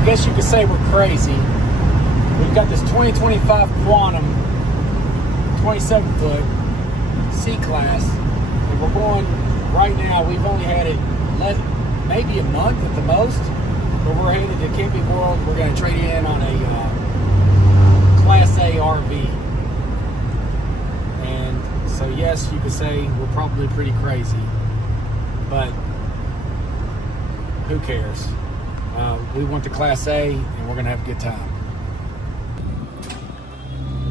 I guess you could say we're crazy. We've got this 2025 Quantum, 27-foot C-Class, and we're going right now. We've only had it maybe a month at the most, but we're headed to Camping World. We're going to trade it in on a Class A RV. And so yes, you could say we're probably pretty crazy, but who cares? We want the Class A, and we're gonna have a good time.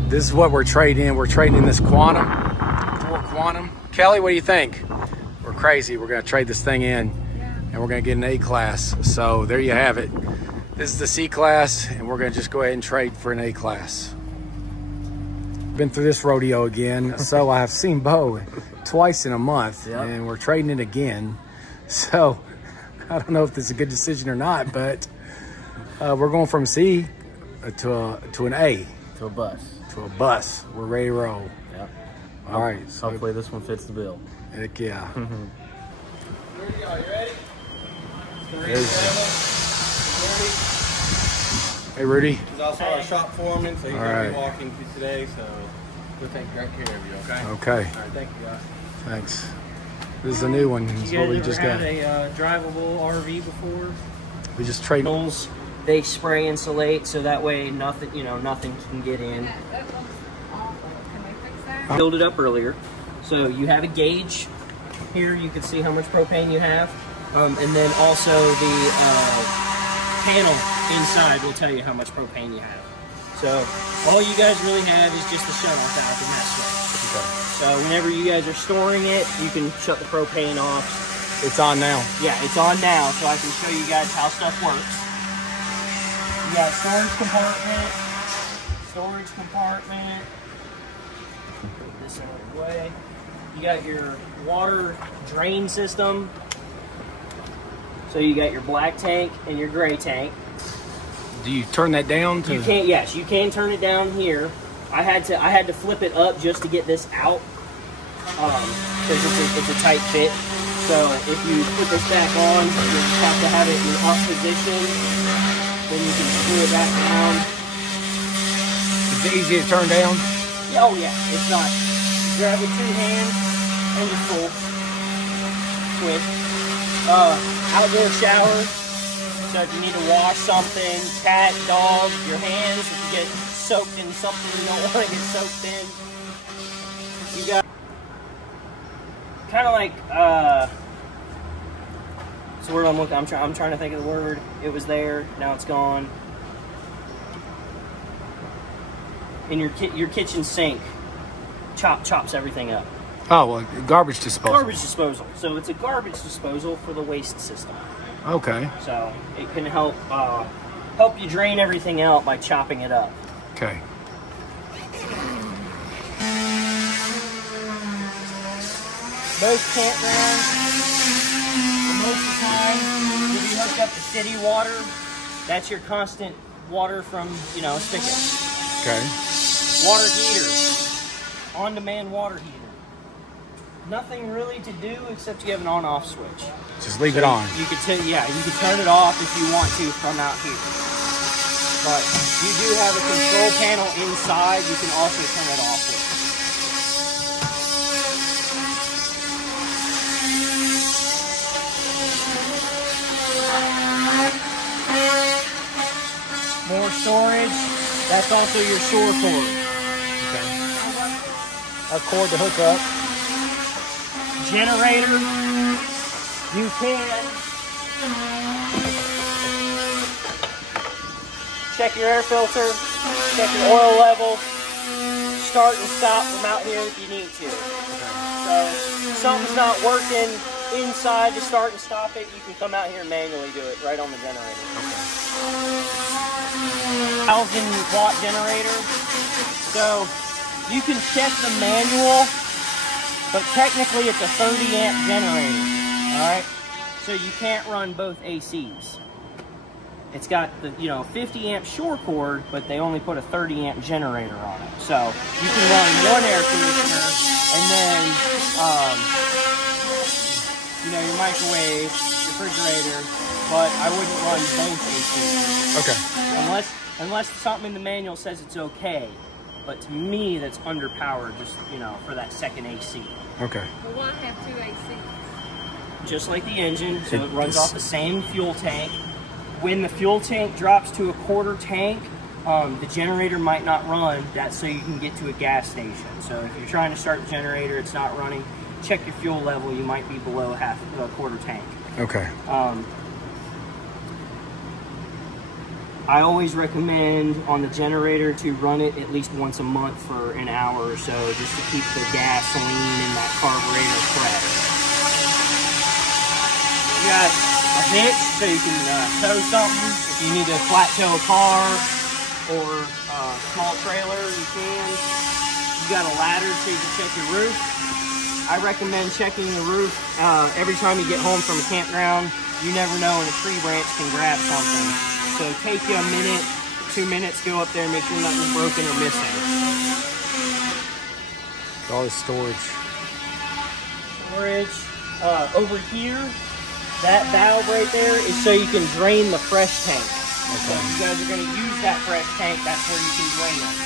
This is what we're trading in. We're trading in this Quantum, Thor Quantum. Kelly, what do you think? We're crazy. We're gonna trade this thing in, and we're gonna get an A Class. So there you have it. This is the C Class, and we're gonna just go ahead and trade for an A Class. Been through this rodeo again. So I have seen Bo twice in a month, and we're trading it again. So I don't know if this is a good decision or not, but we're going from C to an A. To a bus. To a bus. We're ready to roll. Yep. All right. So hopefully this one fits the bill. Heck yeah. Rudy, are you ready? Hey, Rudy. He's also our shop foreman, so he's going to be walking today, so we'll take great care of you, okay? Okay. All right, thank you, guys. Thanks. This is a new one. This is what we just got. You guys ever had a drivable RV before? We just trade. They spray insulate so that way nothing, nothing can get in. Filled it up earlier, so you have a gauge here. You can see how much propane you have, and then also the panel inside will tell you how much propane you have. So all you guys really have is just the shut-off valve and that switch. Okay. So whenever you guys are storing it, you can shut the propane off. It's on now. Yeah, it's on now, so I can show you guys how stuff works. You got storage compartment. Put this out of the way. You got your water drain system. So you got your black tank and your gray tank. Do you turn that down? You can, yes, you can turn it down here. I had to flip it up just to get this out, because it's a tight fit. So if you put this back on, you have to have it in up position. Then you can screw it back down. Is it easy to turn down? Oh yeah, it's not. You grab with 2 hands and you pull. Switch. Outdoor shower. So if you need to wash something, cat, dog, your hands, if you get soaked in something you don't want to get soaked in, you got kind of like it's the word I'm looking. I'm trying to think of the word. It was there, now it's gone. And your kitchen sink chops everything up. Oh, well, garbage disposal. Garbage disposal. So it's a garbage disposal for the waste system. Okay. So it can help you drain everything out by chopping it up. Okay. Most campgrounds, for most of the time, you'll be hooked up to city water. That's your constant water from, a spigot. Okay. Water heater, on-demand water heater. Nothing really to do except you have an on-off switch. Just leave it on. You could you can turn it off if you want to from out here. But you do have a control panel inside. You can also turn it off with. More storage. That's also your shore cord. Okay. A cord to hook up. Generator. You can check your air filter, check your oil level, start and stop from out here if you need to. So if something's not working inside to start and stop it, you can come out here and manually do it right on the generator. 1,000-watt generator. So you can check the manual, but technically it's a 30-amp generator. Alright, so you can't run both ACs. It's got the 50-amp shore cord, but they only put a 30-amp generator on it. So you can run one air conditioner, and then your microwave, refrigerator, but I wouldn't run both ACs. Okay. Unless something in the manual says it's okay. But to me, that's underpowered, just, you know, for that second AC. Okay. Well, why have 2 ACs? Just like the engine, so it runs off the same fuel tank. When the fuel tank drops to a quarter tank, the generator might not run. That's so you can get to a gas station. So if you're trying to start the generator, it's not running, check your fuel level. You might be below a quarter tank. Okay. I always recommend on the generator to run it at least once a month for an hour or so, just to keep the gasoline in that carburetor fresh. You got a hitch so you can tow something. If you need to flat tow a car or a small trailer, you can. You got a ladder so you can check your roof. I recommend checking the roof every time you get home from a campground. You never know when a tree branch can grab something. So take you a minute, 2 minutes, go up there and make sure nothing's broken or missing. All this storage. Storage. Over here, that valve right there is so you can drain the fresh tank. Okay. If you guys are going to use that fresh tank, that's where you can drain it.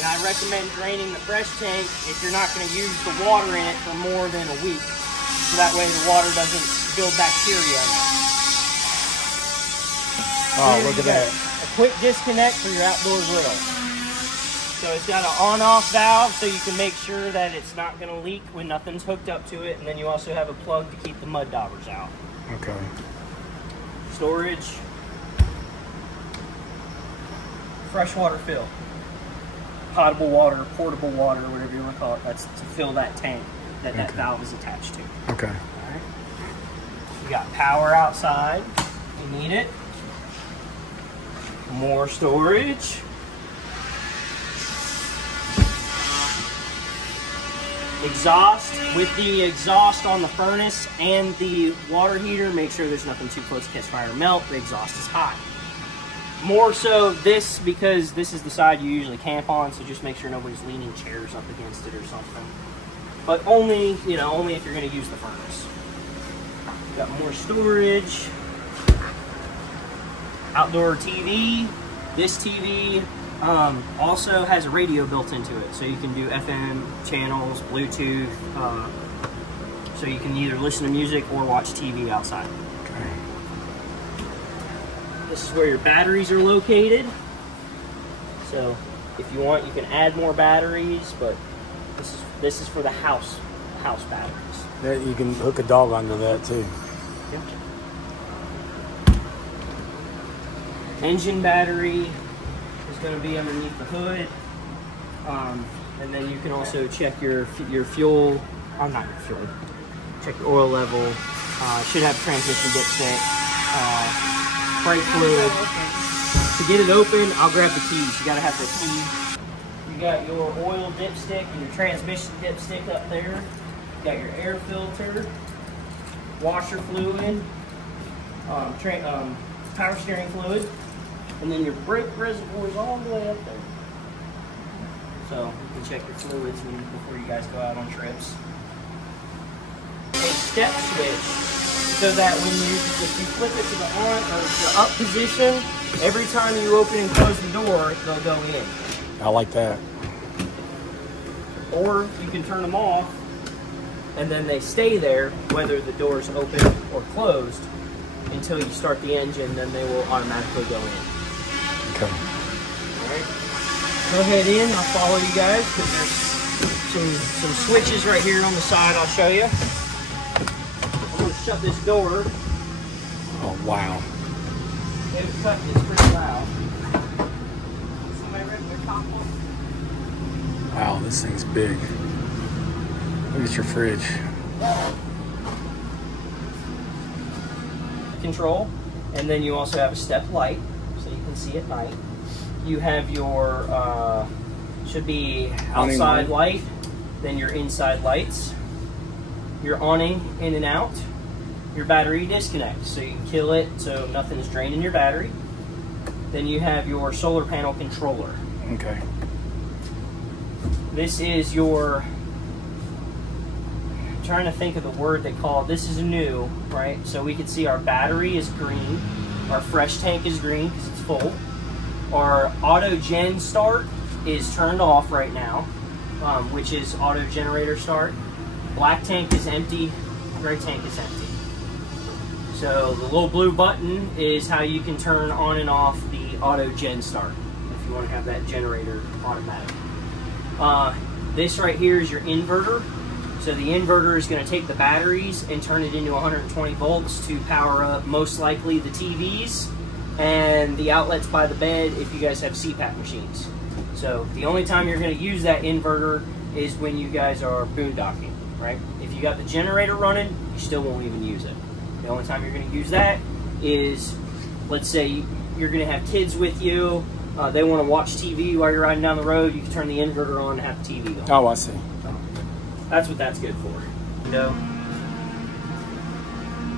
And I recommend draining the fresh tank if you're not going to use the water in it for more than a week. So that way the water doesn't build bacteria in it. Oh, look at that. A quick disconnect for your outdoor grill. So it's got an on-off valve so you can make sure that it's not going to leak when nothing's hooked up to it. And then you also have a plug to keep the mud daubers out. Okay. Storage. Freshwater fill. Potable water, portable water, whatever you want to call it. That's to fill that tank that that valve is attached to. Okay. All right. You got power outside. You need it. More storage. Exhaust. With the exhaust on the furnace and the water heater, make sure there's nothing too close to catch fire or melt. The exhaust is hot. More so this, because this is the side you usually camp on, so just make sure nobody's leaning chairs up against it or something. But only, you know, only if you're going to use the furnace. Got more storage. Outdoor TV. This TV also has a radio built into it, so you can do FM channels, Bluetooth, so you can either listen to music or watch TV outside. Okay. This is where your batteries are located. So if you want, you can add more batteries, but this is for the house batteries. Yeah, you can hook a dog onto that too. Yep. Engine battery is going to be underneath the hood, and then you can also check your fuel. Not your fuel. Check your oil level. Should have transmission dipstick, brake fluid. To get it open, I'll grab the keys. You got to have the key. You got your oil dipstick and your transmission dipstick up there. You got your air filter, washer fluid, power steering fluid. And then your brake reservoir is all the way up there. So you can check your fluids before you guys go out on trips. A step switch, so that if you flip it to the on or the up position, every time you open and close the door, they'll go in. I like that. Or you can turn them off, and then they stay there, whether the door's open or closed, until you start the engine. Then they will automatically go in. Okay. Alright. Go ahead in, I'll follow you guys, because there's some switches right here on the side I'll show you. I'm going to shut this door. Oh, wow. They've cut this pretty loud. Wow, this thing's big. Look at your fridge. Control, and then you also have a step light, so you can see at night. You have your, should be outside light, then your inside lights, your awning in and out, your battery disconnect, so you can kill it so nothing is draining your battery. Then you have your solar panel controller. Okay. This is your trying to think of the word they call it. This is new, right? So we can see our battery is green, our fresh tank is green because it's full. Our auto gen start is turned off right now, which is auto generator start. Black tank is empty, gray tank is empty. So the little blue button is how you can turn on and off the auto gen start if you want to have that generator automatic. This right here is your inverter. So the inverter is going to take the batteries and turn it into 120 volts to power up most likely the TVs and the outlets by the bed if you guys have CPAP machines. So the only time you're going to use that inverter is when you guys are boondocking, right? If you got the generator running, you still won't even use it. The only time you're going to use that is, let's say you're going to have kids with you, they want to watch TV while you're riding down the road, you can turn the inverter on and have the TV going. Oh, I see. That's what that's good for. Window.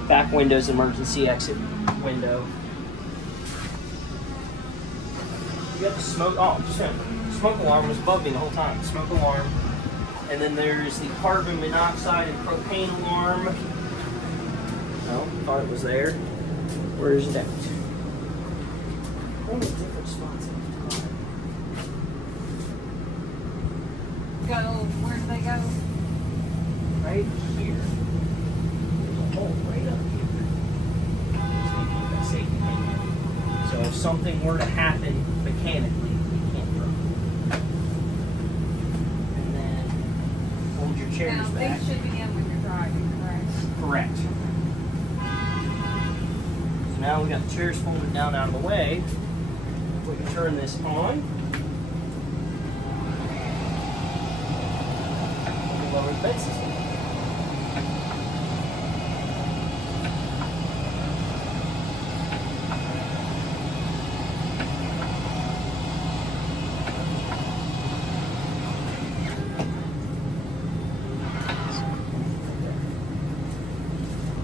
Back window's emergency exit window. You got the smoke, oh, just a smoke alarm was above me the whole time. Smoke alarm. And then there's the carbon monoxide and propane alarm. Oh, thought it was there. Where is that? Oh, different spots. Go, where do they go? Right here. There's a hole right up here. So you keep that safety pin in. So if something were to happen mechanically, you can't throw it. And then hold your chairs Now, back. these should be in when you're driving, correct? Correct. So now we got the chairs folded down out of the way. We can turn this on. Lower the bed system.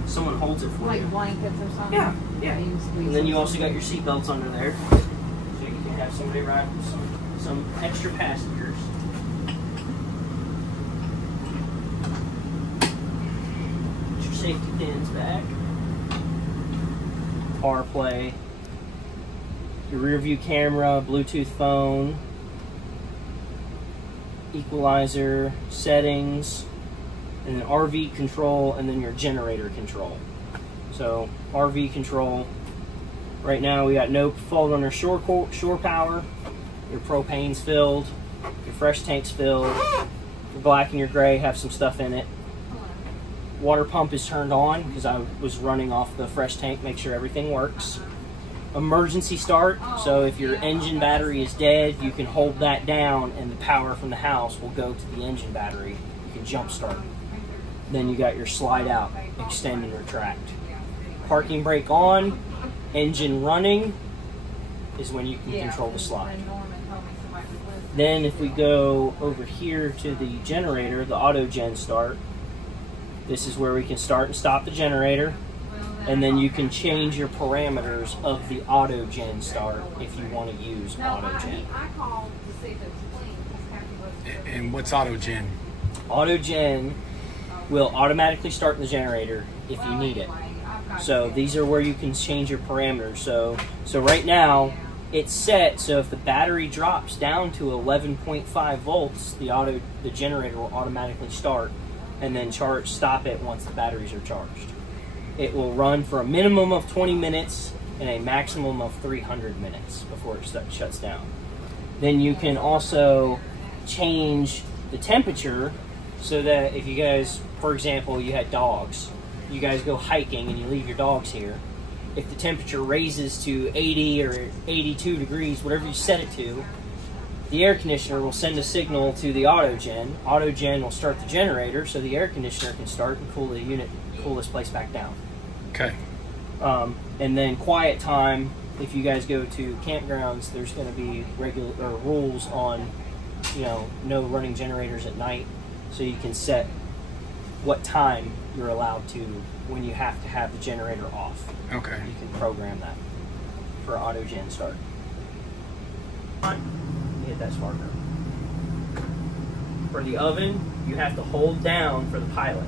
Someone holds it for Like you. blankets or something? Yeah, yeah. You can squeeze And then you them. also got your seat belts under there, so you can have somebody ride with some extra passengers. Put your safety pins back. CarPlay, your rear view camera, Bluetooth phone, equalizer, settings, and then RV control, and then your generator control. So RV control, right now we got no fault on our shore power, your propane's filled, your fresh tank's filled, your black and your gray have some stuff in it. Water pump is turned on because I was running off the fresh tank, make sure everything works. Emergency start, so if your engine battery is dead, you can hold that down and the power from the house will go to the engine battery. You can jump start. Then you got your slide out, extend and retract. Parking brake on, engine running is when you can control the slide. Then if we go over here to the generator, the auto gen start, this is where we can start and stop the generator. And then you can change your parameters of the auto gen start if you want to use auto gen. And what's auto gen? Auto gen will automatically start the generator if you need it. So these are where you can change your parameters. So right now it's set so if the battery drops down to 11.5 volts, the generator will automatically start and then stop it once the batteries are charged. It will run for a minimum of 20 minutes and a maximum of 300 minutes before it shuts down. Then you can also change the temperature so that if you guys, for example, you had dogs, you guys go hiking and you leave your dogs here. If the temperature raises to 80 or 82 degrees, whatever you set it to, the air conditioner will send a signal to the auto gen. Auto gen will start the generator so the air conditioner can start and cool the unit, cool this place back down. Okay. And then quiet time, if you guys go to campgrounds, there's going to be rules on, no running generators at night, so you can set what time you're allowed to, when you have to have the generator off. Okay. You can program that for auto gen start. You hit that spark. For the oven, you have to hold down for the pilot.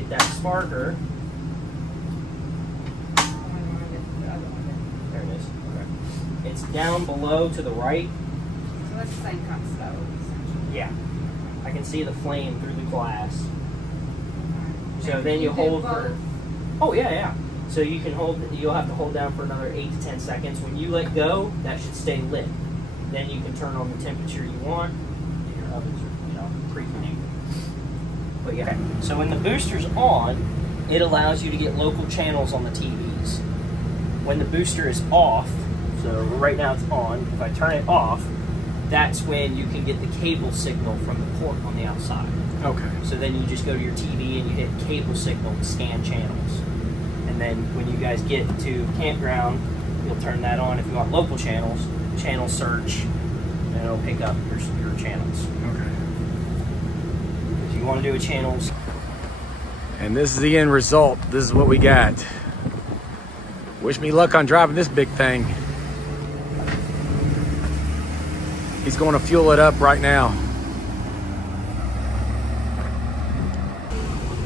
hit that sparker. There it is. Okay. It's down below to the right. So that's the same kind of stove, essentially. Yeah. I can see the flame through the glass. So And then you do hold both? for. Oh yeah, yeah. So you can hold. You'll have to hold down for another 8 to 10 seconds. When you let go, that should stay lit. Then you can turn on the temperature you want. And your ovens are, pre-connected. But yeah. So when the booster's on, it allows you to get local channels on the TVs. When the booster is off, so right now it's on. If I turn it off, that's when you can get the cable signal from the port on the outside. Okay. So then you just go to your TV and you hit cable signal to scan channels. And then when you guys get to campground, you'll turn that on. If you want local channels, channel search, and it'll pick up your channels. Okay. If you want to do a channels. And this is the end result. This is what we got. Wish me luck on driving this big thing. He's going to fuel it up right now.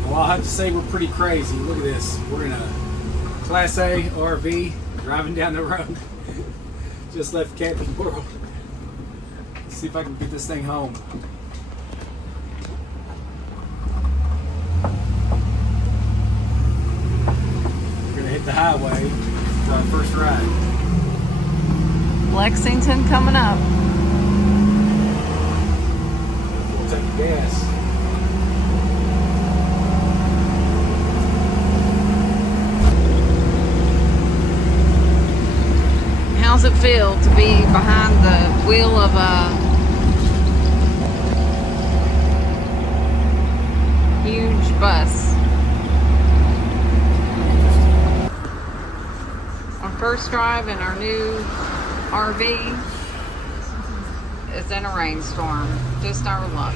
Well, I'll have to say we're pretty crazy. Look at this. We're in a Class A RV driving down the road. Just left Camping World. Let's see if I can get this thing home. We're gonna hit the highway for our first ride. Lexington coming up. We'll take the gas. How's it feel to be behind the wheel of a huge bus? Our first drive in our new RV is in a rainstorm. Just our luck.